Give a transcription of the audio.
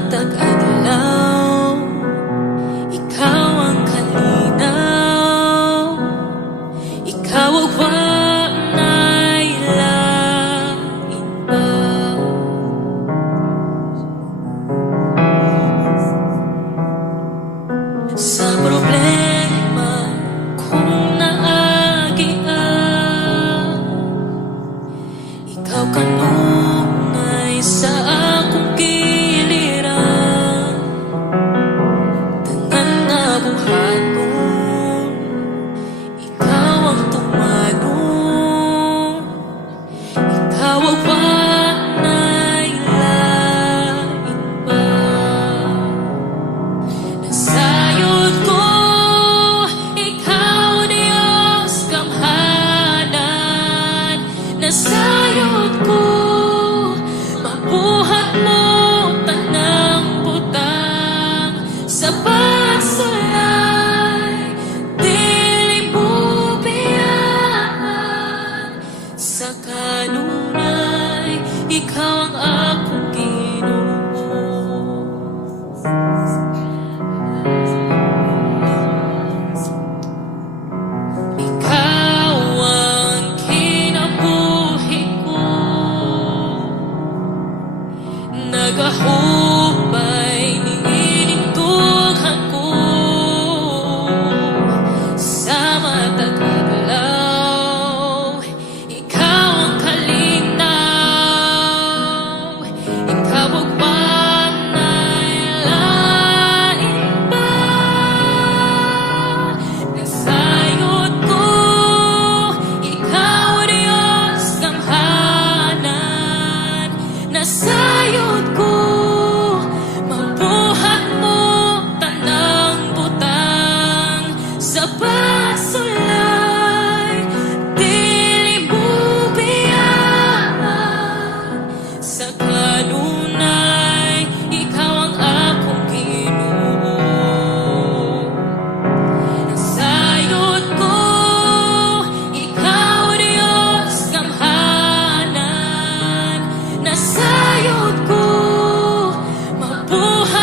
matag adlaw, ikaw ang kalinaw, ikaw ang wanay lain pa. Sa problema kung naagian, ikaw kanunay sa akong giliran. Tanan nga buhaton, ikaw ang tumanong, ikaw ang wanay lain pa. Nasayod ko, ikaw Diyos kamhanan. Nasayod ko, mabuhat mo tanang butang. Sa pagsulay, dili bubiyaan. Sa kanunay, ikaw ang akong Ginoo. Ikaw ang kinabuhi ko, nagahubay niining dughan ko. Sa matag adlaw, ikaw ang kalinaw, ikaw ang wanay lain pa. Nasayod ko, ikaw Diyos kamhanan. Nasayod ko, mabuhat mo tanang butang. Sa pagsulay, dili bubiyaan. Sa kanunay, ikaw ang akong Ginoo. Nasayod ko, ikaw Diyos kamhanan. Nasayod ko, mabuhat